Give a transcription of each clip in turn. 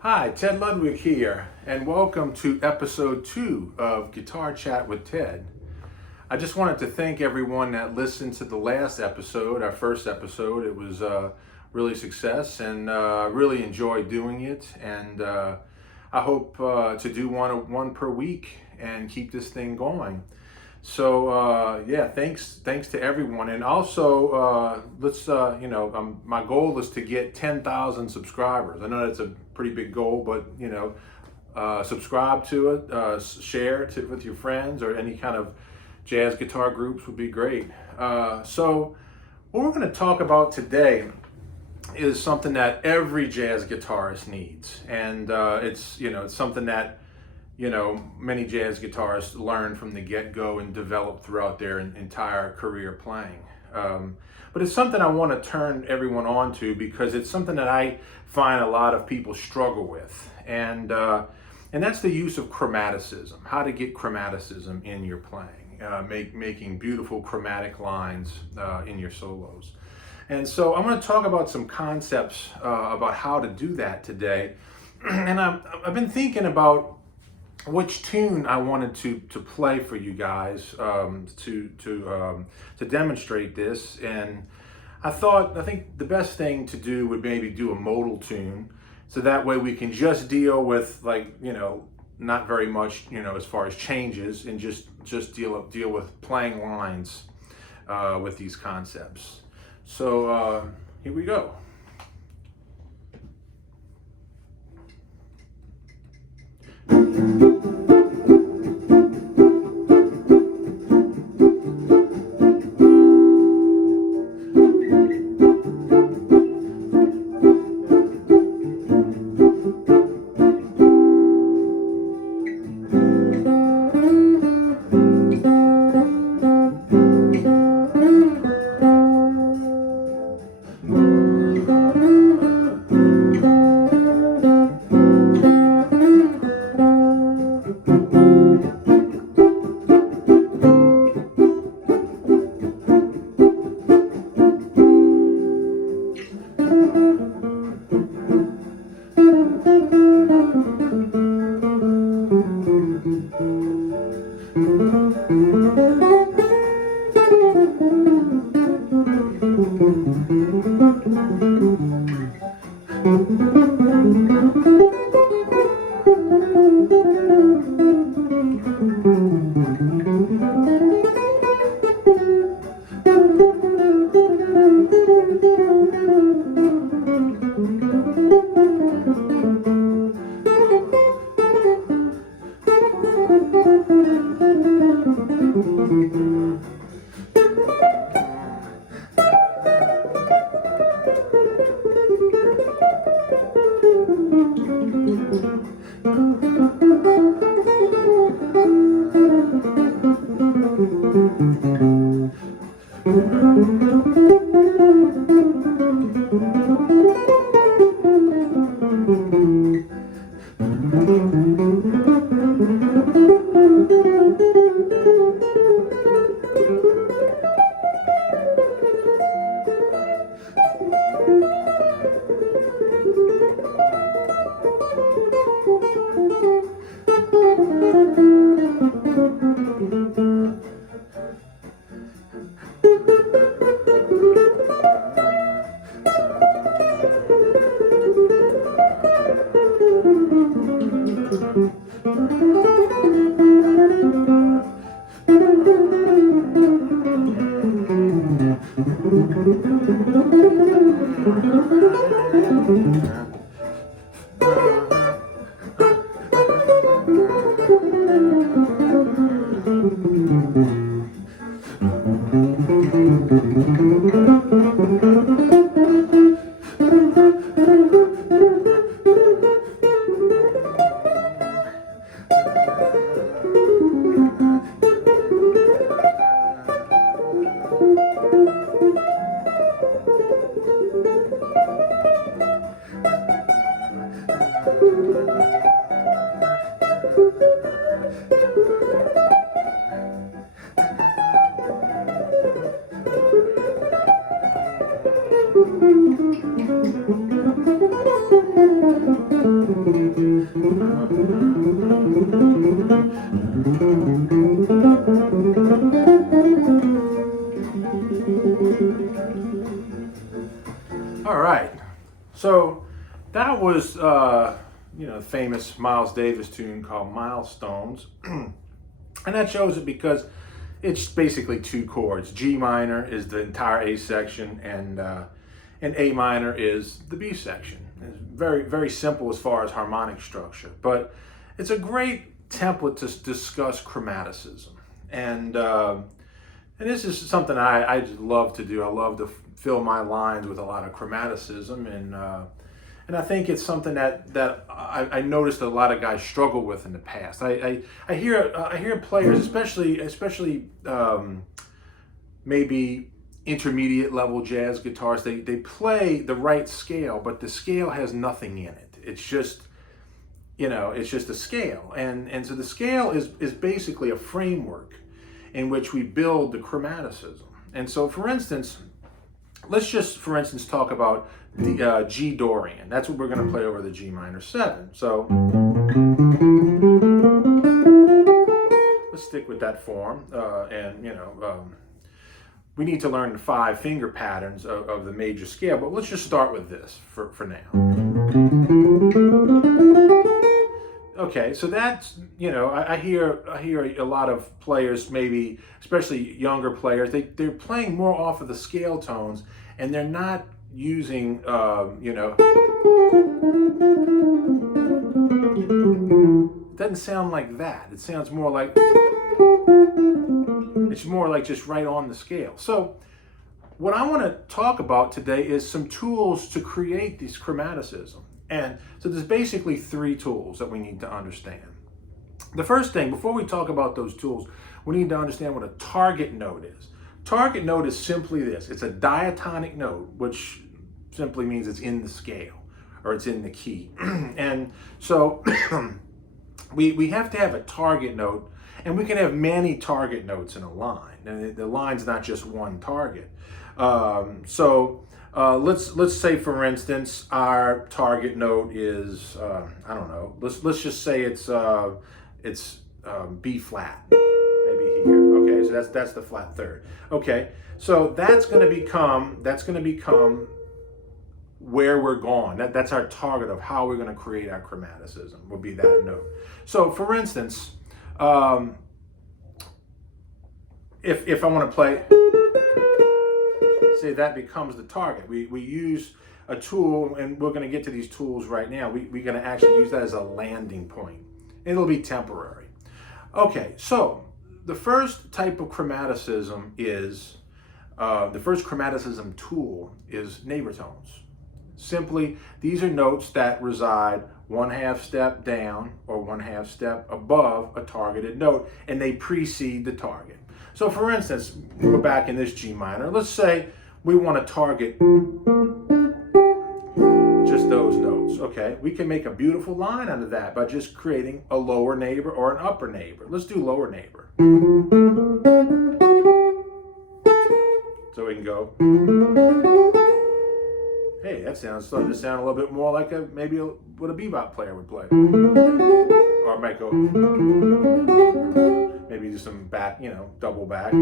Hi, Ted Ludwig here, and welcome to episode 2 of Guitar Chat with Ted. I just wanted to thank everyone that listened to the last episode, our first episode. It was really a success, and really enjoyed doing it. And I hope to do one per week and keep this thing going. So yeah, thanks to everyone, and also let's my goal is to get 10,000 subscribers. I know that's a pretty big goal, but subscribe to it, share it with your friends, or any kind of jazz guitar groups would be great. So what we're going to talk about today is something that every jazz guitarist needs, and it's something that many jazz guitarists learn from the get-go and develop throughout their entire career playing. But it's something I want to turn everyone on to because it's something that I find a lot of people struggle with. And that's the use of chromaticism, how to get chromaticism in your playing, making beautiful chromatic lines in your solos. And so I'm going to talk about some concepts about how to do that today. And I've been thinking about which tune I wanted to play for you guys to demonstrate this, and I think the best thing to do would maybe do a modal tune, so that way we can just deal with not very much as far as changes, and just deal with playing lines with these concepts. So here we go. That was, famous Miles Davis tune called Milestones. And that shows it because it's basically two chords. G minor is the entire A section, and A minor is the B section. It's very, very simple as far as harmonic structure, but it's a great template to discuss chromaticism. And this is something I just love to do. I love to fill my lines with a lot of chromaticism, and I think it's something that I noticed a lot of guys struggle with in the past. I hear players, especially maybe intermediate level jazz guitars, they play the right scale, but the scale has nothing in it. It's just a scale, and so the scale is basically a framework in which we build the chromaticism. And so, for instance, let's just, for instance, talk about the G Dorian. That's what we're going to play over the G minor 7. So let's stick with that form, we need to learn the 5 finger patterns of the major scale, but let's just start with this for now. Okay, so that's, I hear a lot of players, maybe especially younger players, they're playing more off of the scale tones, and they're not using, it doesn't sound like that. It sounds more like, it's more like just right on the scale. So what I want to talk about today is some tools to create this chromaticism. And so there's basically 3 tools that we need to understand. The first thing, before we talk about those tools, we need to understand what a target note is. Target note is simply this. It's a diatonic note, which simply means it's in the scale or it's in the key. And so we have to have a target note, and we can have many target notes in a line. And the line's not just one target. Let's say, for instance, our target note is I don't know. Let's just say it's B flat, maybe here. Okay, so that's the flat third. Okay, so that's going to become where we're going. That's our target of how we're going to create our chromaticism. Will be that note. So, for instance, if I want to play, say that becomes the target. We use a tool, and we're going to get to these tools right now. We're going to actually use that as a landing point. It'll be temporary. Okay, so the first type of chromaticism is, the first chromaticism tool is neighbor tones. Simply, these are notes that reside 1/2 step down or 1/2 step above a targeted note, and they precede the target. So for instance, we're back in this G minor. Let's say we want to target just those notes. Okay, we can make a beautiful line out of that by just creating a lower neighbor or an upper neighbor. Let's do lower neighbor. So we can go, hey, that starting to sound a little bit more like maybe what a bebop player would play. Or I might go, maybe do some back, double back.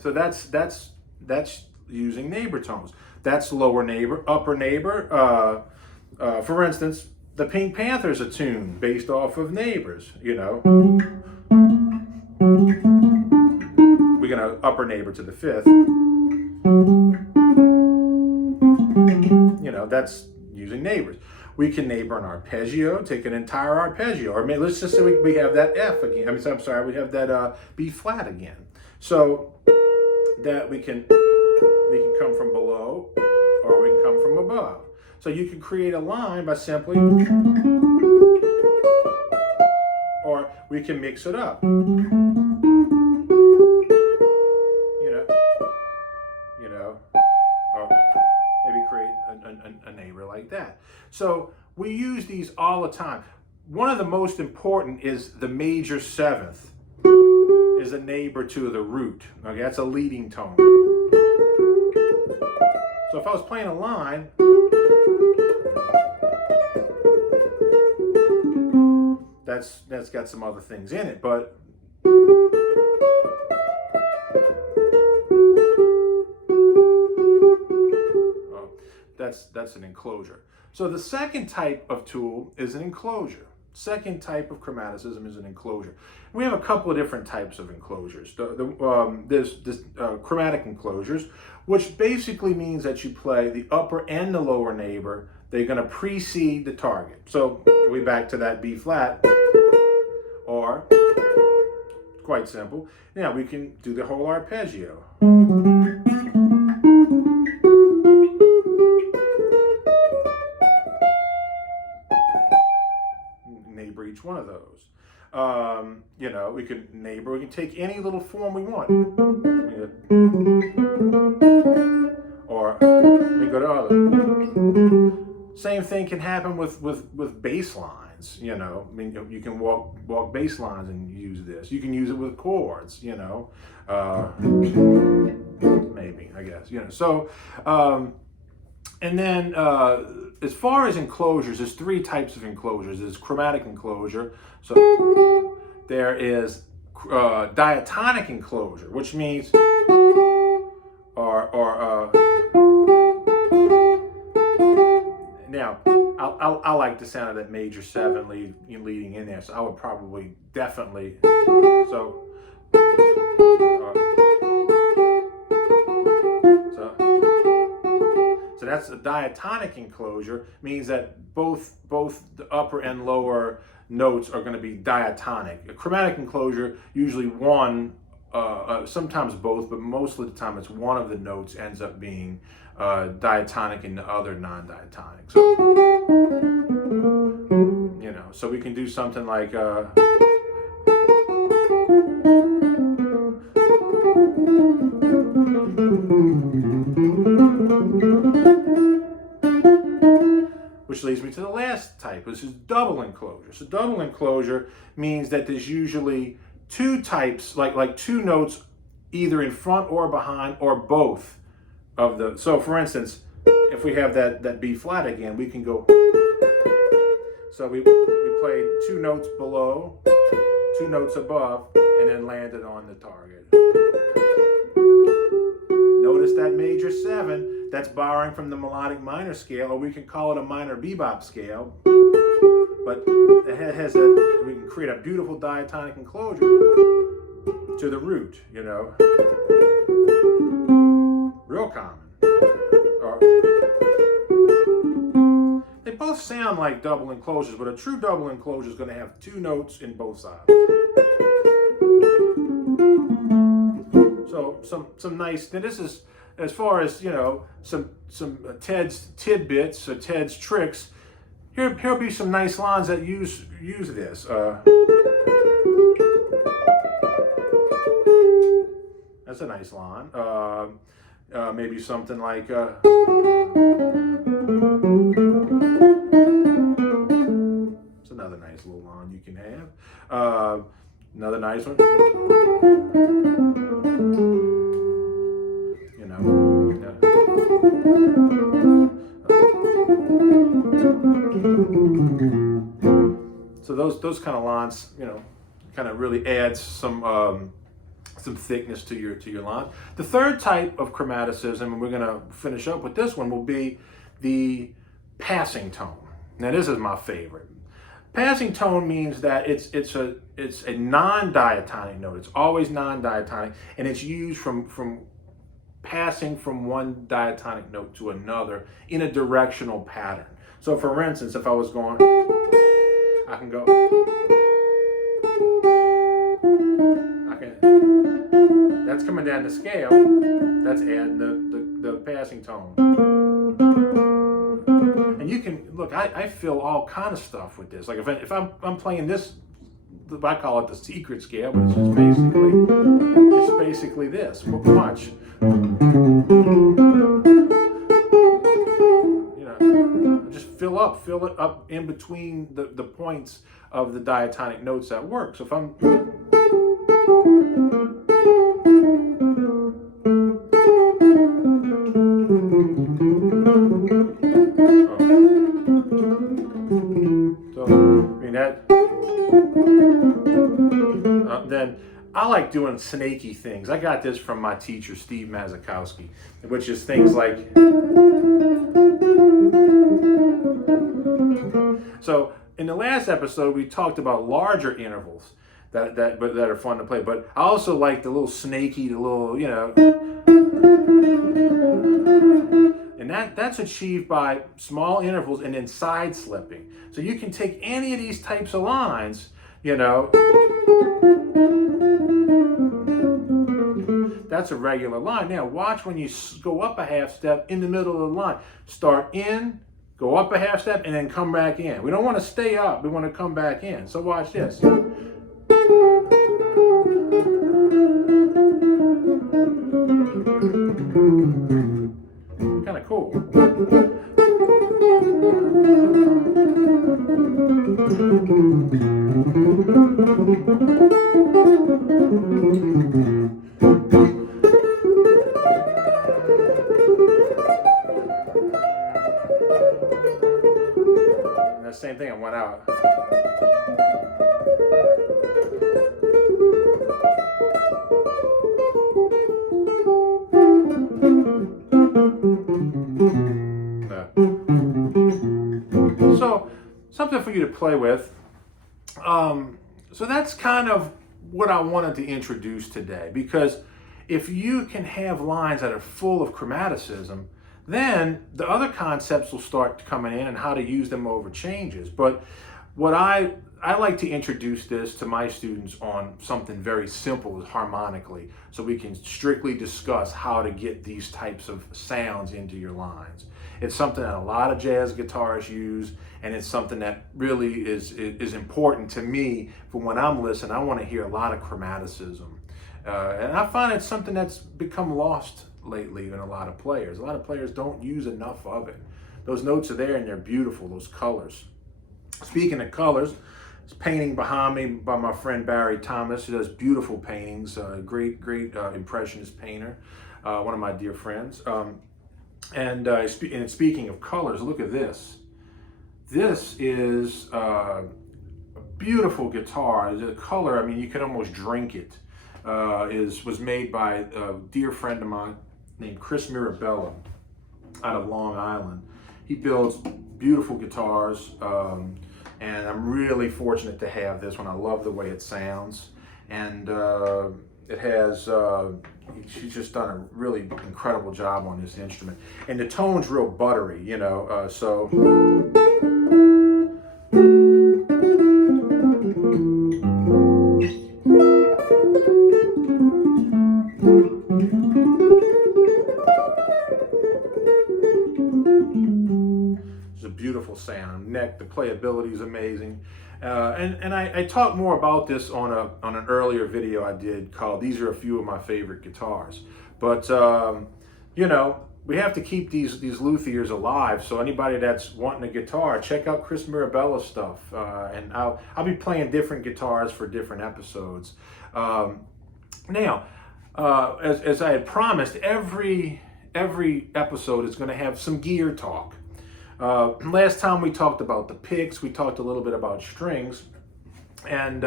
So that's using neighbor tones. That's lower neighbor, upper neighbor. For instance, the Pink Panthers a tune based off of neighbors. We're gonna upper neighbor to the 5th. That's using neighbors. We can neighbor an arpeggio, take an entire arpeggio, or maybe let's just say we have that F again. I'm sorry, we have that B flat again. So that we can come from below, or we can come from above. So you can create a line by simply, or we can mix it up. Or maybe create a neighbor like that. So we use these all the time. One of the most important is the major 7th is a neighbor to the root. Okay, that's a leading tone. So if I was playing a line, that's got some other things in it, but that's an enclosure. So the second type of tool is an enclosure. Second type of chromaticism is an enclosure. We have a couple of different types of enclosures. There's chromatic enclosures, which basically means that you play the upper and the lower neighbor. They're going to precede the target. So we back to that B flat, or quite simple. Now we can do the whole arpeggio. Neighbor each one of those. You know, we can neighbor, we can take any little form we want. Or we go to other. Same thing can happen with bass lines, you know. I mean, you can walk bass lines and use this. You can use it with chords, you know. Maybe, I guess, you know. So, and then as far as enclosures, there's three types of enclosures. There's chromatic enclosure. So there is diatonic enclosure, which means, now I like the sound of that major 7 leading in there, so I would probably definitely So that's a diatonic enclosure, means that both the upper and lower notes are going to be diatonic. A chromatic enclosure, usually one, sometimes both, but most of the time it's one of the notes ends up being diatonic and the other non-diatonic. So, you know, so we can do something like which leads me to the last type, which is double enclosure. So double enclosure means that there's usually two types, like two notes, either in front or behind, or both of the. So for instance, if we have that B flat again, we can go. So we played two notes below, two notes above, and then landed on the target. Notice that major 7, that's borrowing from the melodic minor scale, or we can call it a minor bebop scale. But it has we can create a beautiful diatonic enclosure to the root, you know. Real common. They both sound like double enclosures, but a true double enclosure is going to have two notes in both sides. So some nice. Now this is as far as, you know, some Ted's tidbits or Ted's tricks. Here'll be some nice lines that use this. That's a nice line. Maybe something like. It's another nice little line you can have. Another nice one. You know. So those kind of lines, you know, kind of really adds some thickness to your line. The third type of chromaticism, and we're going to finish up with this one, will be the passing tone. Now this is my favorite. Passing tone means that it's a non-diatonic note. It's always non-diatonic, and it's used from passing from one diatonic note to another in a directional pattern. So for instance, if I was going, I can go, that's coming down the scale, that's adding the passing tone. And you can, look, I feel all kind of stuff with this. Like if I'm playing this, I call it the secret scale, but it's just basically this. Watch. You know, just fill it up in between the points of the diatonic notes that work. So if I'm then I like doing snaky things. I got this from my teacher, Steve Mazakowski, which is things like. So in the last episode, we talked about larger intervals that are fun to play. But I also like the little snaky, the little, you know, and that's achieved by small intervals and then side slipping. So you can take any of these types of lines, you know. That's a regular line. Now watch when you go up a half step in the middle of the line. Start in, go up a half step, and then come back in. We don't want to stay up. We want to come back in. So watch this. Kind of cool. And the same thing, I went out. So, something for you to play with. So that's kind of what I wanted to introduce today, because if you can have lines that are full of chromaticism, then the other concepts will start coming in and how to use them over changes. But what I like to introduce this to my students on something very simple, harmonically, so we can strictly discuss how to get these types of sounds into your lines. It's something that a lot of jazz guitarists use, and it's something that really is important to me for when I'm listening. I want to hear a lot of chromaticism. And I find it's something that's become lost lately in a lot of players. A lot of players don't use enough of it. Those notes are there and they're beautiful, those colors. Speaking of colors, this painting behind me by my friend Barry Thomas, who does beautiful paintings, great impressionist painter, one of my dear friends. And speaking of colors, look at this. This is a beautiful guitar. The color, I mean, you could almost drink it. Was made by a dear friend of mine named Chris Mirabella out of Long Island. He builds beautiful guitars, and I'm really fortunate to have this one. I love the way it sounds, and it has, she's just done a really incredible job on this instrument. And the tone's real buttery, you know, so. It's a beautiful sound. Neck, the playability is amazing. And I talked more about this on an earlier video I did called "These Are a Few of My Favorite Guitars." But you know, we have to keep these luthiers alive. So anybody that's wanting a guitar, check out Chris Mirabella's stuff. And I'll be playing different guitars for different episodes. Now, as I had promised, every episode is going to have some gear talk. Last time we talked about the picks, we talked a little bit about strings, and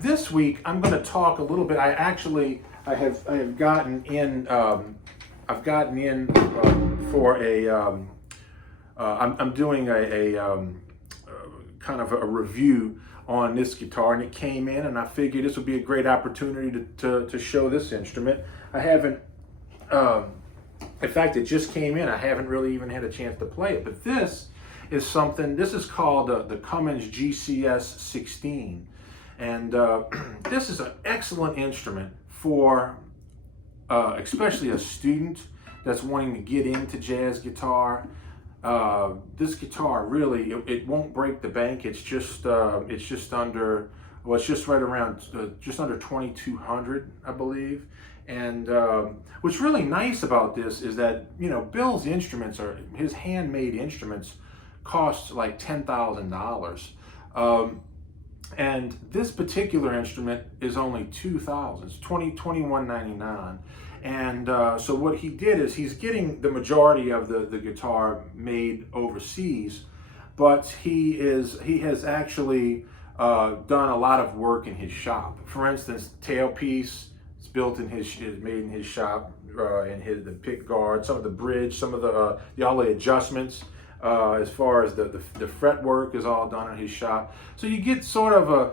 this week I'm going to talk a little bit. I have gotten in. I've gotten in for a. I'm doing a kind of a review on this guitar, and it came in, and I figured this would be a great opportunity to show this instrument. I haven't. In fact, it just came in. I haven't really even had a chance to play it. But this is something, this is called the Cummins GCS 16. And this is an excellent instrument for especially a student that's wanting to get into jazz guitar. This guitar really, it won't break the bank. It's just under, well, it's just right around, just under 2,200, I believe. And what's really nice about this is that, you know, Bill's instruments his handmade instruments cost like $10,000. And this particular instrument is only $2,000. It's $21.99. And so what he did is he's getting the majority of the guitar made overseas, but he has actually done a lot of work in his shop. For instance, tailpiece, it's built in made in his shop, and the pick guard, some of the bridge, some of the all the adjustments. as far as the fretwork is all done in his shop. So you get sort of a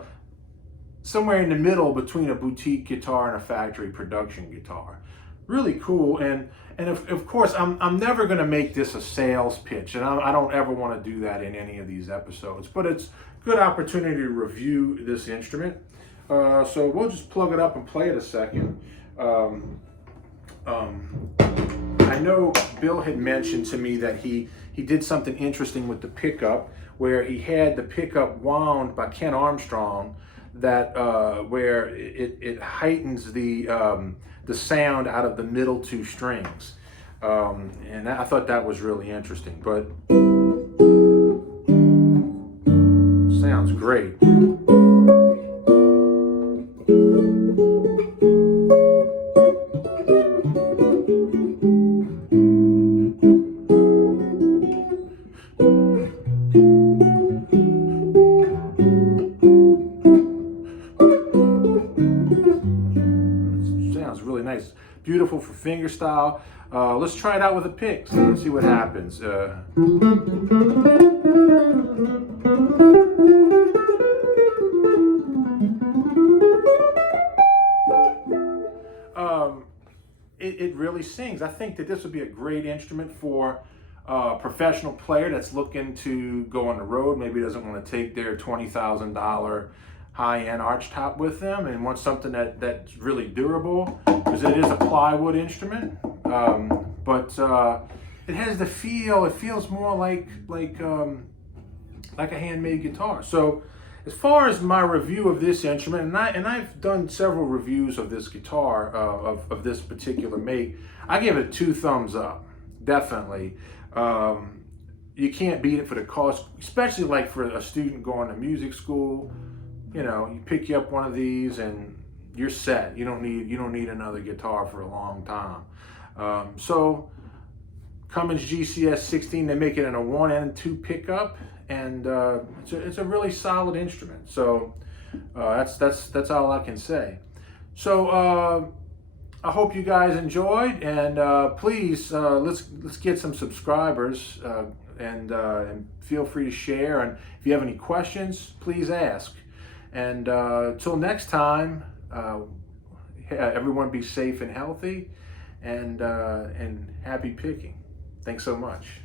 somewhere in the middle between a boutique guitar and a factory production guitar. Really cool. And of course, I'm never going to make this a sales pitch, and I don't ever want to do that in any of these episodes, but it's a good opportunity to review this instrument. So we'll just plug it up and play it a second. I know Bill had mentioned to me that he did something interesting with the pickup, where he had the pickup wound by Ken Armstrong, that where it heightens the sound out of the middle two strings, and I thought that was really interesting. But sounds great. Really nice, beautiful for fingerstyle. Let's try it out with a pick, see what happens. It really sings. I think that this would be a great instrument for a professional player that's looking to go on the road, maybe doesn't want to take their $20,000 high-end arch top with them and want something that's really durable, because it is a plywood instrument, but it has the feel. It feels more like a handmade guitar. So as far as my review of this instrument, and I've done several reviews of this guitar, of this particular make, I give it 2 thumbs up, definitely. You can't beat it for the cost, especially like for a student going to music school. You know, you pick you up one of these and you're set. You don't need another guitar for a long time. So Cummins GCS 16, they make it in a 1 and 2 pickup, and it's a really solid instrument. So that's all I can say. So I hope you guys enjoyed, and please let's get some subscribers, and feel free to share. And if you have any questions, please ask. And till next time, everyone be safe and healthy, and happy picking. Thanks so much.